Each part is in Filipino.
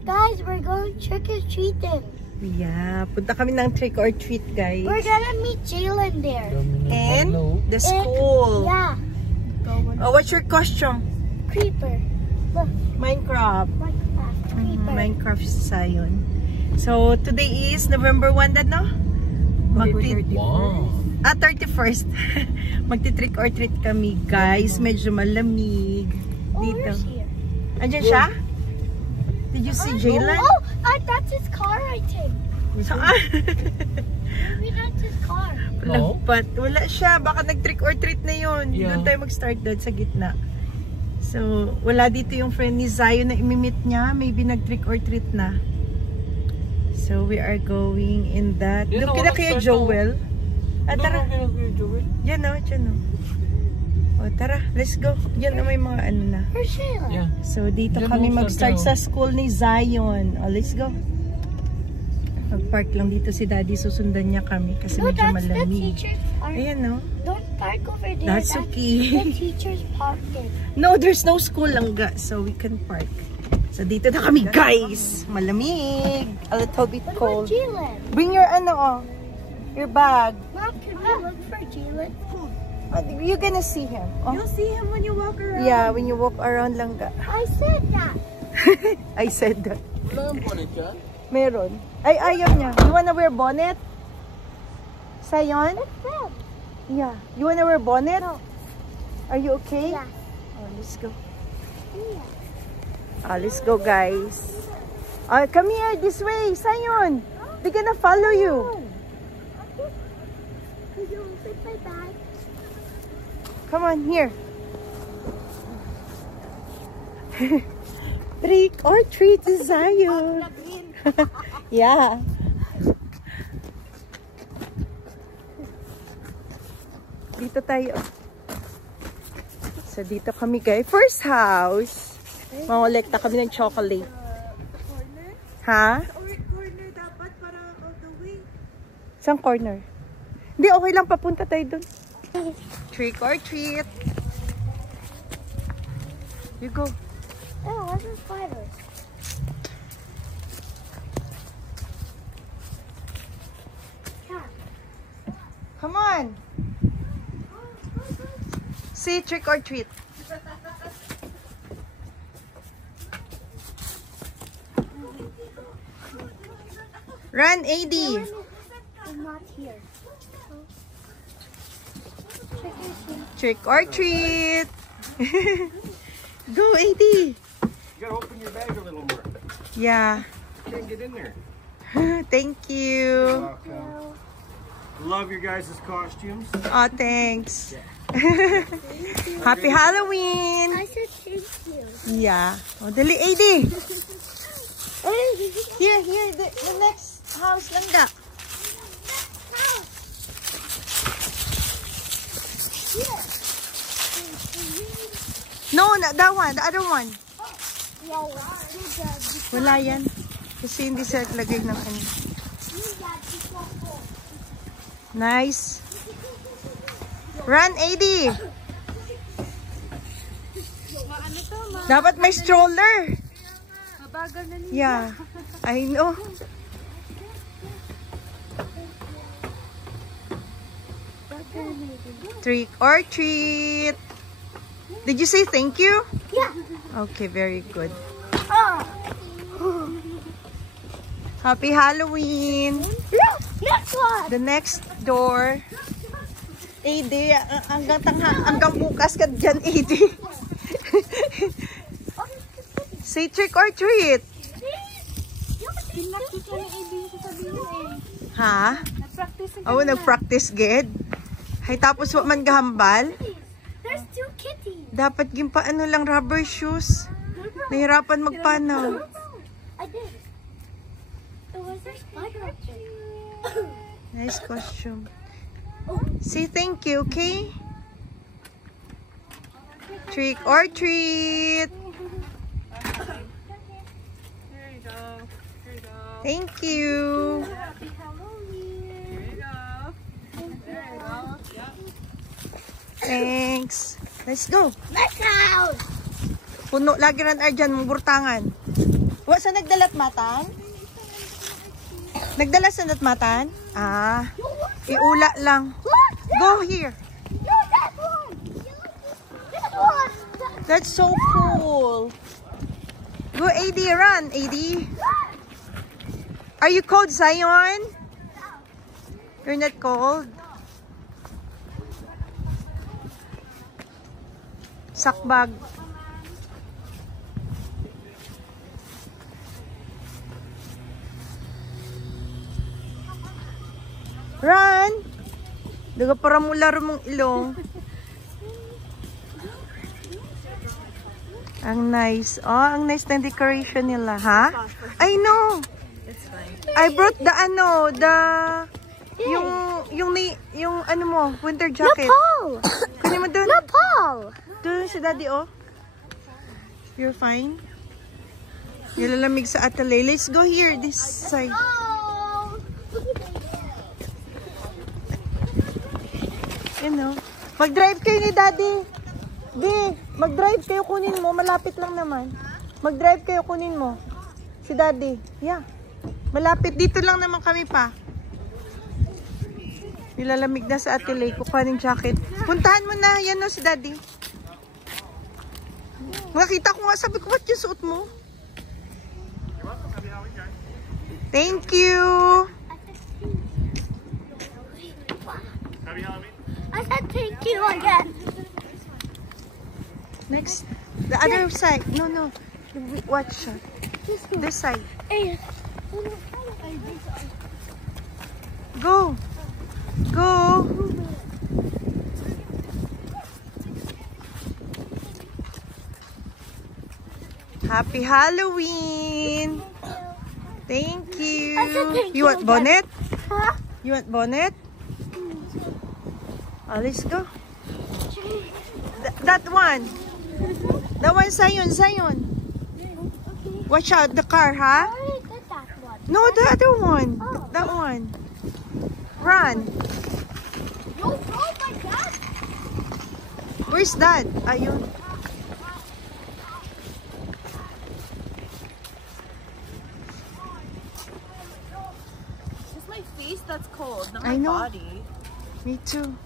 Guys, we're going trick-or-treating. Yeah, punta kami ng trick or treat, guys. We're gonna meet Jalen there. And the school. Yeah. Oh, what's your costume? Creeper. Look, Minecraft. Creeper. Minecraft Zion. So, today is November 1 na, no? Wow. 31st. Magti-trick or treat kami, guys. Medyo malamig. Dito. Where's here? Andyan siya? Did you see Jalen? Oh, that's his car, I think. Saan? Maybe that's his car. No. But wala siya. Baka nag-trick or treat na yun. Yeah. Doon tayo mag-start doon sa gitna. So, wala dito yung friend ni Zion na imimit niya. Maybe nag-trick or treat na. So, we are going in that. Doon kita kaya Joel. Ah, tara. Diyan o, diyan o. O, tara. Let's go. Diyan na may mga ano na. Where's Jalen? Yeah. So, dito Diyan kami mo mag-start start sa school ni Zion. O, let's go. Mag-park lang dito si Daddy. Susundan niya kami kasi No, medyo that's the malamig. teacher's park. Ayan, no? Don't park over there. That's okay. The teacher's parking. No, there's no school langga, so we can park. So, dito na kami, guys. Malamig. A little bit What cold. about Jalen? Bring your ano, oh. Your bag. Mom, can we look for Jalen? You're gonna see him. Oh. You'll see him when you walk around. Yeah, when you walk around langga. I said that. I said that. Wala ang bonnet dyan? Meron. Ay, ayaw niya. You wanna wear bonnet? Sayon? Well, Yeah. You wanna wear bonnet? No. Are you okay? yeah. Oh, let's go. Yeah. Let's go, guys. Come here, this way. Sayon. They're gonna follow you. Could you open my bag? Come on, here. Trick or treat is Zion. Yeah. Dito tayo. So, dito kami, guys. First house. Mangolekta kami ng chocolate. Ha? Corner dapat para all the way. Saan corner? Hindi, okay lang. Papunta tayo dun. Trick or treat. You go. Oh, what's the spider? Yeah. Come on. See, trick or treat. Run, AD. I'm not here. Trick or treat. Go, AD. You gotta open your bag a little more. Yeah. You can't get in there. Thank you. Welcome. Love your guys' costumes. Oh, thanks. Happy Halloween. I said thank you. Yeah. Oh, dali, AD. Here, the next house lang da. No, not that one. The other one. Wala yan. Kasi hindi sila lagay ng ano. Nice. Run, AD. Dapat may stroller. Yeah. I know. Trick or treat. Did you say thank you? Yeah. Okay, very good. Happy Halloween. Next one. The next door. AD, hanggang bukas ka dyan, AD. Say trick or treat. Ha? Oh, nag-practice good. Hay, tapos wa man gahambal. There's two kitties. Dapat yung paano lang rubber shoes. Nahirapan magpanaw. I did. It was a spider. Nice costume. Say thank you, okay? Trick or treat. Here you go. Here you go. Thank you. Happy Halloween. Here you go. There you go. Yep. Thanks. Let's go. Let's go. Puno lagi ran ar dyan mong burtangan. Wa sa nagdalat matan? Nagdala sa natmatan? Ah, iula lang. Go here. That one. This one. That's so cool. Go, AD, run, AD. Are you cold, Zion? You're not cold? Sakbag. Run! Daga para mo laro mong ilong. Ang nice. Oh, ang nice na decoration nila, ha? I know. I brought the yung ano mo, winter jacket. Paul. Kunin mo dun. No, Paul. Dun si Daddy, oh. You're fine? Nilalamig sa atelier. Let's go here, this side. Oh. You know. Mag-drive kayo ni Daddy. Di, mag-drive kayo, kunin mo. Malapit lang naman. Mag-drive kayo, kunin mo. Si Daddy. Yeah. Malapit. Dito lang naman kami pa. Nilalamig na sa atelier. Kukuha ng jacket. Puntahan mo na. Yan, no, si Daddy. Nakita ko nga. Sabi ko, ba't yung suot mo? Thank you. I said thank you again. Next. The other side. No, no. Watch. This side. Hey. Go. Go. Happy Halloween. Thank you. I said thank You want you bonnet? Huh? You want bonnet? Oh, let's go. That one. That one, Zion, Zion. Watch out, the car, huh? I already did that one. No, the other one. Oh. That one. Run. No, oh my God. Where's Dad? Ayun. It's my face that's cold, not I my know. body. Me too.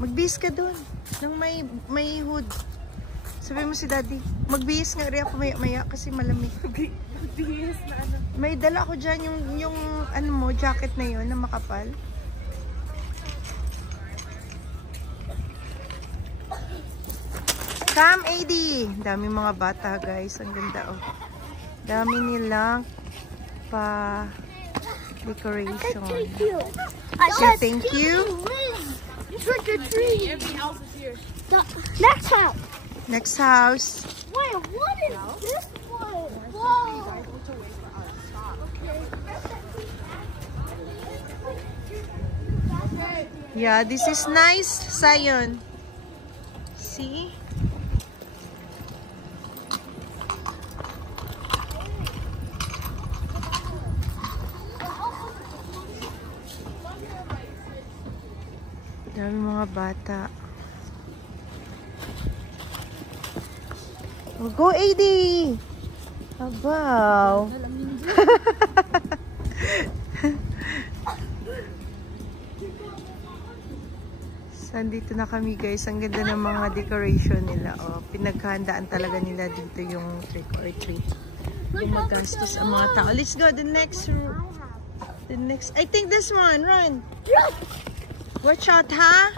Magbihis ka dun. Nang may hood. Sabi mo si Daddy, magbihis nga rin ako maya-maya kasi malamig. Bihis na ano. May dala ko dyan yung ano mo, jacket na yun na makapal. Come, AD! Dami mga bata, guys. Ang ganda, oh. Dami nilang pa-decoration. Thank you. Say thank you. Trick or treat. Everything else is here. Next house. Next house. Wait, what is this one? Whoa. Yeah, this is nice, Zion. See? Dami mga bata. Oh, go, AD! Abaw. Sandito na kami, guys. Ang ganda ng mga decoration nila. Oh, pinaghandaan talaga nila dito yung trick or treat. Yung magastos ang mga tao. Let's go the next room. The next. I think this one. Run. Watch out, ha?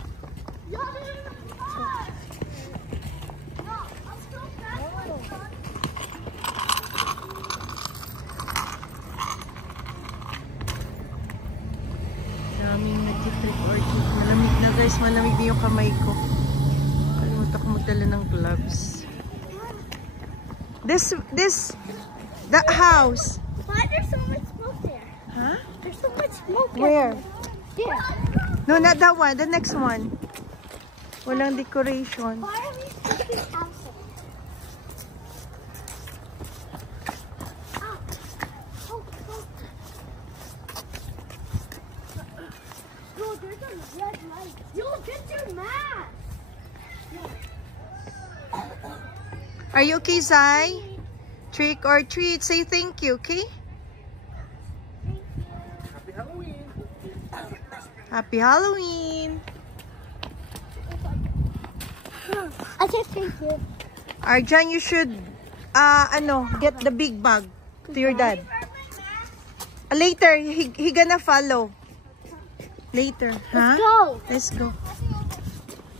Daming nag-trick or treat. Malamig na, guys. Malamig na yung kamay ko. Kalimutan ko magdala ng gloves. That house. Why there's so much smoke there? Huh? There's so much smoke. Where? There. No, not that one. The next one. Walang decoration. Why are we taking houses? Oh. Yo, there's a red light. Yo, get your mask. Are you okay, Zai? Trick or treat. Say thank you, okay? Happy Halloween. Happy Halloween. I said thank you. Arjan, you should, get the big bag to your dad. Later, he gonna follow. Later, huh? Go. Let's go.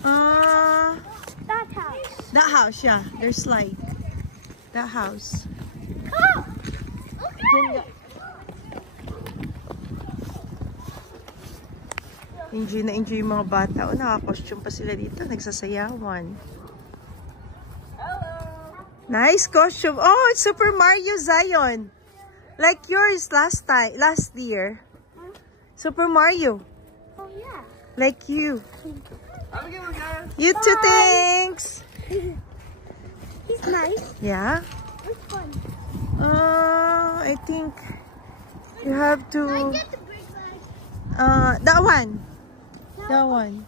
That house. That house, yeah. There's slide. That house. Come. Okay. Enjoy na enjoy yung mga bata. O, naka-costume pa sila dito. Nagsasayawan. Nice costume. Oh, it's Super Mario Zion. Like yours last year. Super Mario. Oh yeah. Like you. Have a good one, guys. You too, thanks. He's nice. Yeah. It's fun. I think you have I to... get the big bag. That one. That one.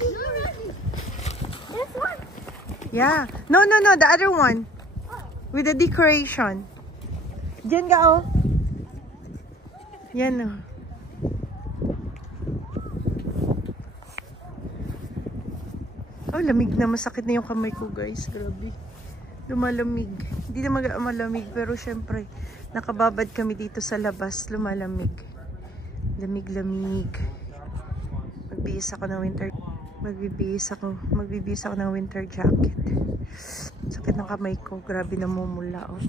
This one. Yeah. No, the other one. With the decoration. Diyan ka, oh. Yan, oh. Oh, lamig na. Masakit na yung kamay ko, guys. Grabe. Lumalamig. Hindi na malamig, pero syempre, nakababad kami dito sa labas. Lumalamig. Lamig-lamig. Magbihis ako ng winter. Magbibihis ako ng winter jacket. Sakit ng kamay ko. Grabe, namumula, oh.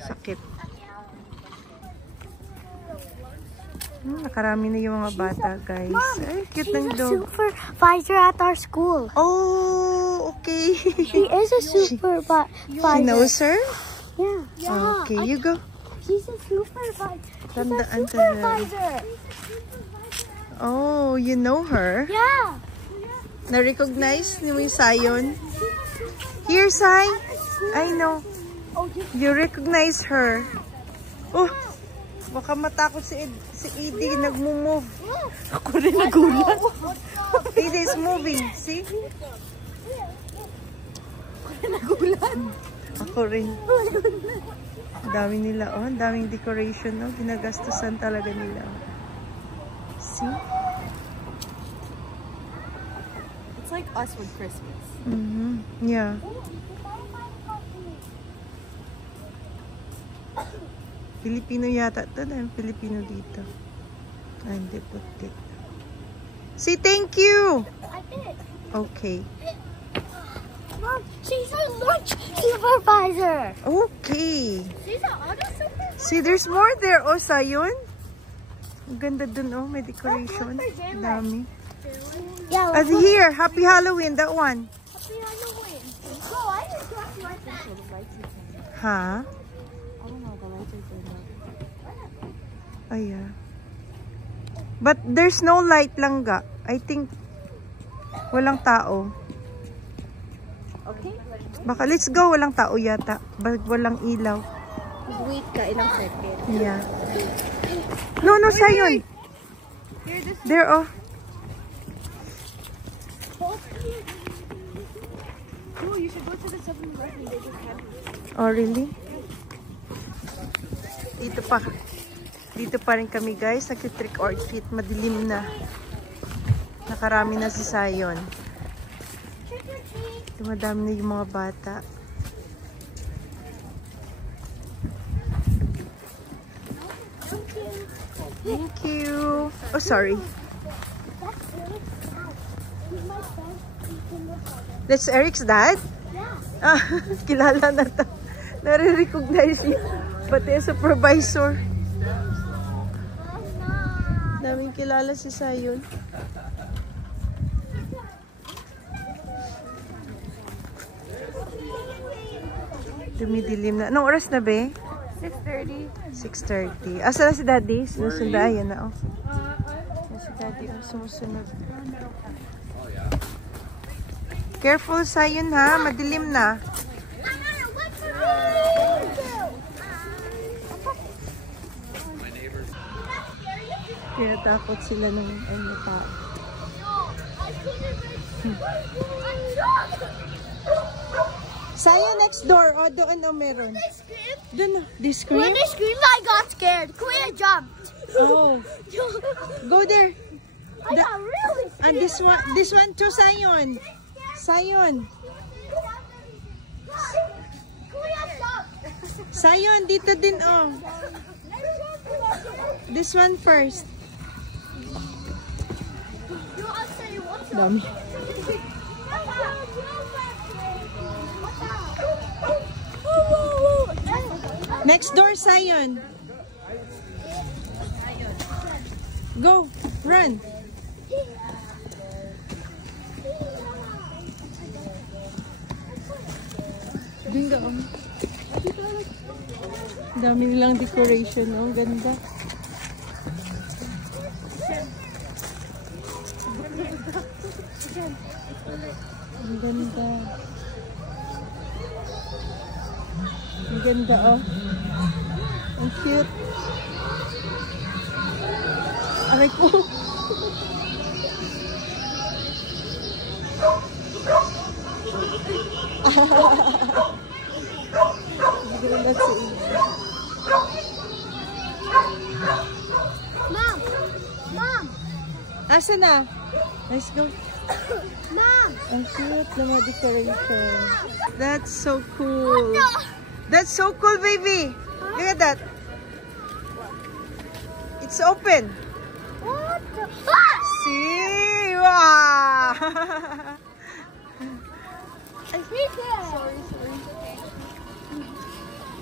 Sakit. Nakarami na yung mga bata, guys. Ay, cute ng dog. Supervisor at our school. Oh, okay. She is a supervisor. She knows her? Yeah. Okay, you go. She's a supervisor. Tandaan Supervisor. Oh, you know her? Yeah. Na-recognize ni mo yung Sayon? Here, Sai. I know. You recognize her. Oh, baka matakot si Edie. Nagmo-move. Ako rin nagulat. Edie is moving. See? Nagulat. Ako rin. Dami nila, oh. Daming decoration, no? Ginagastusan talaga nila. See? It's like us with Christmas. Yeah. Filipino yata ito. Dahil Filipino dito. Ay, hindi puti. Say thank you! I did. Okay. Mom, she's a lunch supervisor. Okay. She's an auto supervisor. See, there's more there. Oh, Sayon. Ang ganda dun, oh. May decoration. Dami. Yeah. At here, Happy Halloween. That one. Happy Halloween. Go, I just got like that. Ha? I don't know, the lights are turned on. Oh, yeah. But there's no light lang ga. I think walang tao. Okay. Baka let's go. Walang tao yata. Walang ilaw. Wait ka ilang second. Yeah. No, Sayon. Here, this There, oh. Oh, you should go to the 7-Eleven. They just have it. Oh, really? Dito pa rin kami, guys. Nagti-trick or treat. Madilim na. Nakarami na si Sayon. Dumadami na yung mga bata. Thank you. Oh, sorry. That's Eric's dad? Yeah. Ah, kilala na to. Nare-recognize niya. Pati yung supervisor. Daming kilala si Sayon. Dumidilim na. Anong oras na, be? 6:30. 6:30. Asa na si Daddy? Sumusunod. Ayan na, oh. Ayan si Daddy, oh. Sumusunod. Careful, Sayon, ha? Madilim na. Tinatakot sila ng tao. Sayo next door. O, doon o meron. Doon o. They scream? When they screamed, I got scared. Kuya jumped. Oh. Go there. I got really scared. And this one too, Sayon. Sayon. Kuya jumped. Sayon, dito din oh. This one first. I'll say what's up. Dami. Next door, Sayon. Go, run. Dinga, oh. Dami nilang decoration, oh. Ganda. Ang ganda. Ang ganda, oh. Ang cute. Aray ko. Hindi ko na sa iyo. Mom! Mom! Asa na? Let's go. Mom! Ang cute na mga decoration. That's so cool. That's so cool, baby. Look at that. It's open. What the? Ah! See? Wow. Sorry.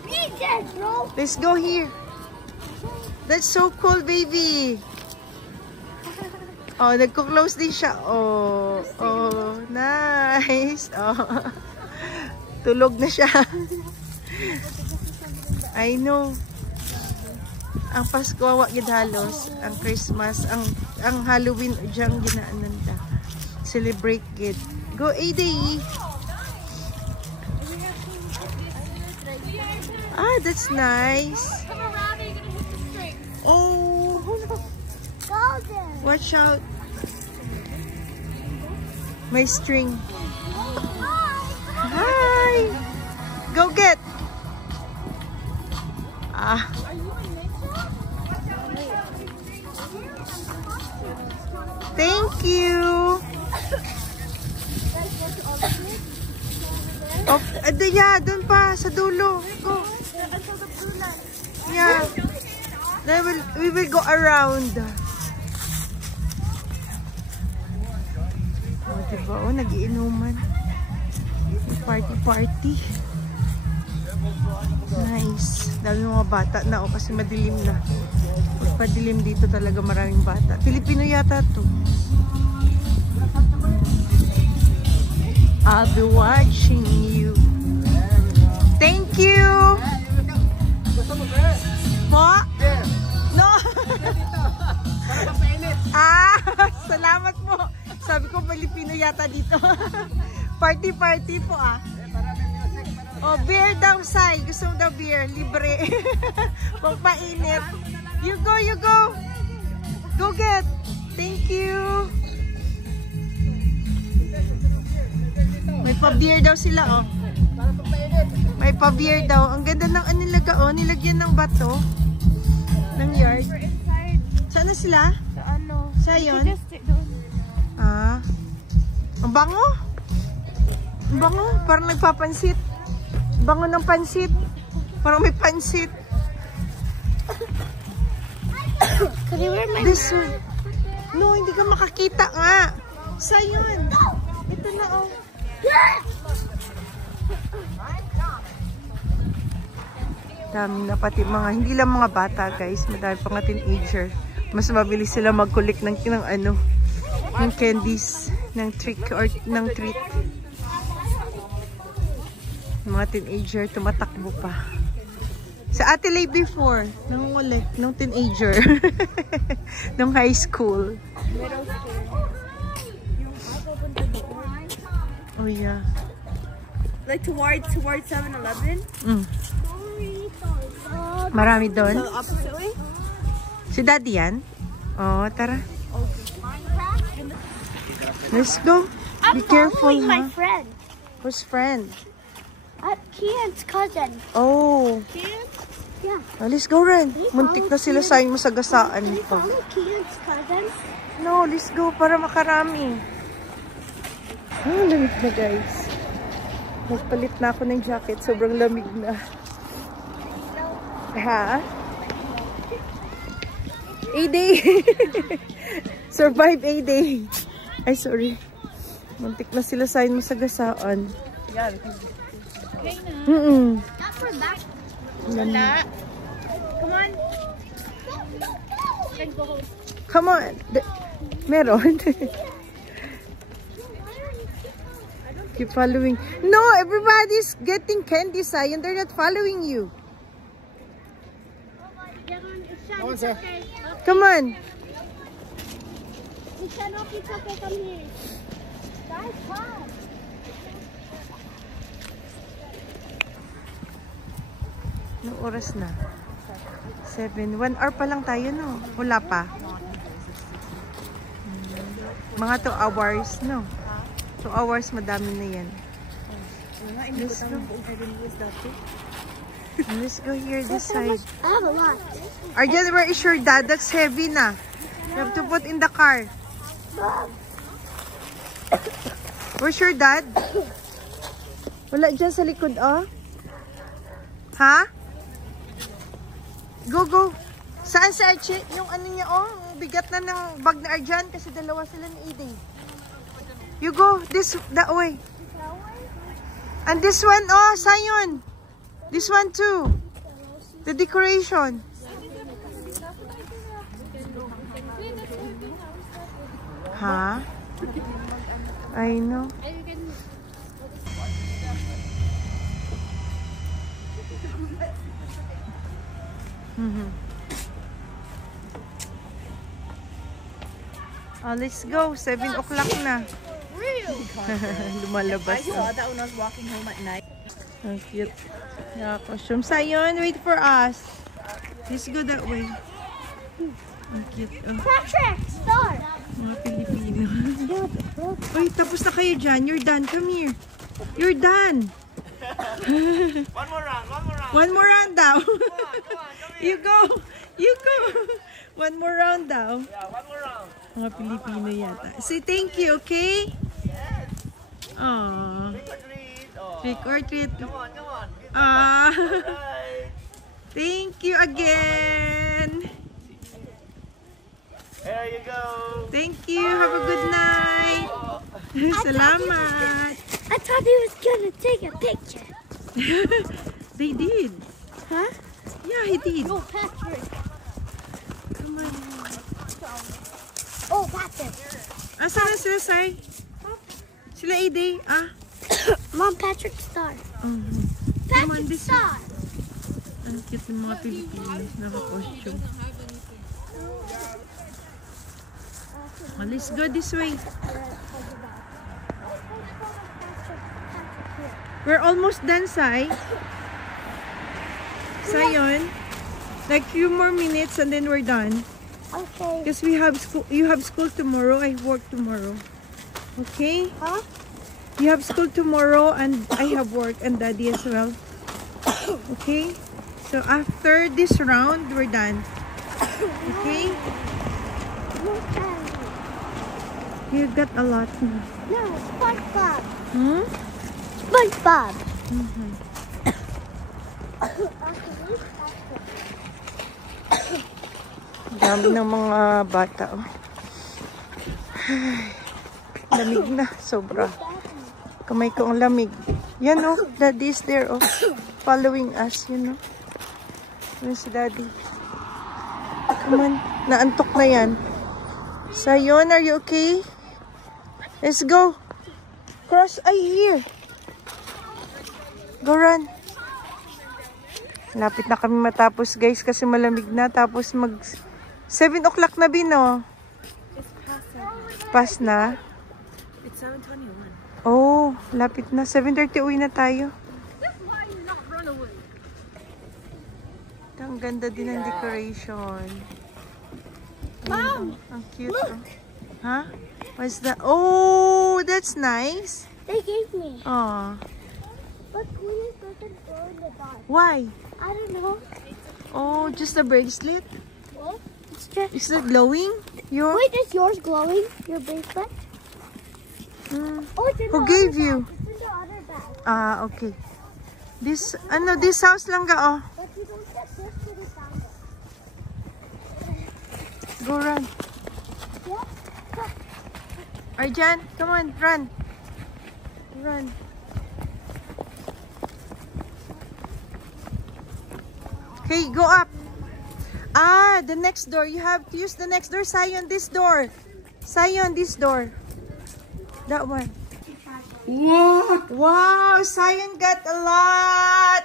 Be dead, bro. Let's go here. That's so cool, baby. Oh, nagko-close din siya. Oh, oh, nice. Oh. Tulog na siya. I know. Ang Pasko wa gid halos, ang Christmas, ang Halloween diyang ginaananda. Celebrate gid. Go AD. Ah, that's nice. Come around, are you gonna hit the string? Oh, Golden. watch out. May string. Hi. Go get. Ah. Thank you. Oh, yeah, doon pa sa dulo. Go. Yeah. Then we will go around. Oh, diba? Oh, nagiinuman. Party. Nice. Dami mga bata na oh, kasi madilim na. Padilim dito talaga, maraming bata. Filipino yata to. I'll be watching you. Thank you. Po? No. Ah, salamat po. Sabi ko Filipino yata dito. Party po ah. Oh, beer daw, Sai. Gusto mo daw beer? Libre. Pagpainit. You go. Go get. Thank you. May pa-beer daw sila, oh. May pa-beer daw. Ang ganda ng anilaga, oh. Nilagyan ng bato. Ng yard. Saan na sila? Sa ano? Sa yun? Ah. Ang bango. Ang bango. Parang nagpapansit. Bango ng pansit. Parang may pansit. Can you wear my This one. No, hindi ka makakita nga. Sa yun. Ito na, oh. Dami na pati mga, hindi lang mga bata guys, madami pa nga teenager. Mas mabilis sila mag-collect ng ano, ng candies, ng trick or ng treat. Mga teenager tumatakbo pa. Sa Ate Lay before, nangungulit ng teenager. Nung high school. Oh yeah. Like towards 7-Eleven? Mm. Marami doon. The opposite way? Si Daddy yan? Oh, tara. Let's go. Be careful, my ha? friend. Who's friend? At Kian's cousin. Oh. Yeah. Let's go, Ren. Muntik na sila sa mo sa gasaan. Can we follow Kian's cousin? No, let's go para makarami. Lamig na, guys. Nagpalit na ako ng jacket. Sobrang lamig na. Ha? A-day. Survive A-day. Ay, sorry. Muntik na sila sa mo sa gasaan. Okay na. Not for that. Wala. Come on. Come on. Meron. Keep following. No, everybody's getting candy, Zion. They're not following you. Come on, sir. Come on. It's okay, come here. Guys, come. Anong oras na? 7. 1 hour pa lang tayo, no? Wala pa. Mga 2 hours, no? 2 hours, madami na yan. Let's go. Let's go here, this side. I have a lot. Arjan, where is your dad? That's heavy na. You have to put in the car. Where's your dad? Wala dyan sa likod, oh. Ha? Go, go. Saan si Archie? Yung ano niya, oh. Bigat na ng bag na Arjan kasi dalawa sila ni Eden. You go. That way. And this one, oh, Zion. This one too. The decoration. Ha? I know. Oh, let's go. 7 o'clock na. Lumalabas. I saw that when I was walking home at night. Ang cute. Yeah, costume. Zion, wait for us. Let's go that way. Ang cute. Oh, Patrick, start. mga Pilipino. Uy, tapos na kayo dyan. You're done. Come here. You're done. One more round, one more round. One more round daw. Come on, come here. You go. You go. One more round daw. Yeah, one more round. Mga Pilipino yata. Say thank you, okay? Yes. Aww. Trick or treat. Oh. Trick or treat. Come on, come on. Ah. Right. Thank you again. There you go. Thank you. Have a good night. Salamat. I thought he was gonna take a picture. They did. Huh? Yeah, he did. No, Patrick. Come on. Oh, Patrick. Asan na sila, Sai? Sila A-Day. Ah. Mom, Patrick star. Come on, Patrick this star. Ang cute ng mga Pilipinos. Naka-costume. Oh, let's go this way. We're almost done, Sai. Zion. Like few more minutes and then we're done. Okay. Because we have school. You have school tomorrow. I work tomorrow. Okay? Huh? You have school tomorrow and I have work and Daddy as well. Okay? So after this round, we're done. Okay? No, Patrick. You've got a lot. No, SpongeBob. Hmm? SpongeBob. Dami ng mga bata. Oh. Ay, lamig na. Sobra. Kamay ko ang lamig. Yan oh. Daddy is there oh. Following us. You know. Yan si Daddy. Come on. Naantok na yan. Zion, are you okay? Let's go. Cross. Ay, here. Go run. Lapit na kami matapos guys kasi malamig na. Tapos mag 7 o'clock na Bino. Pass na. It's 7:21. Oh, lapit na. 7:30 uwi na tayo. Ang ganda din ng decoration. Mom, ang cute. Oh. Huh? What's that? Oh, that's nice. they gave me. Oh. Look, we need been throwing the dog. Why? I don't know. Oh, just a bracelet? What? It's just. Is it glowing? Your? Wait, is yours glowing? Your bracelet? Oh, it's in Who the gave other you? bag. It's in the other bag. Ah, okay. This, ano, this house lang ga, oh. But you don't get this till we found it. Go run. What? Arjan, come on, run. Run. Okay, go up. Ah, the next door. You have to use the next door. Sion, this door. Sion, this door. That one. What? Wow, Sion got a lot.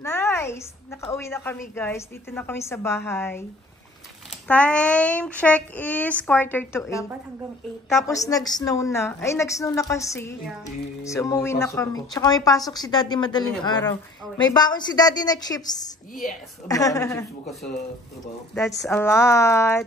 Nice. Nakauwi na kami, guys. Dito na kami sa bahay. Time check is 7:45. Dapat hanggang 8. Tapos nag-snow na. Ay, nag-snow na kasi. Yeah. So, umuwi na kami. Tsaka may pasok si Daddy madaling araw. May baon si Daddy na chips. Yes! Ang mga chips bukas sa trabaho. That's a lot.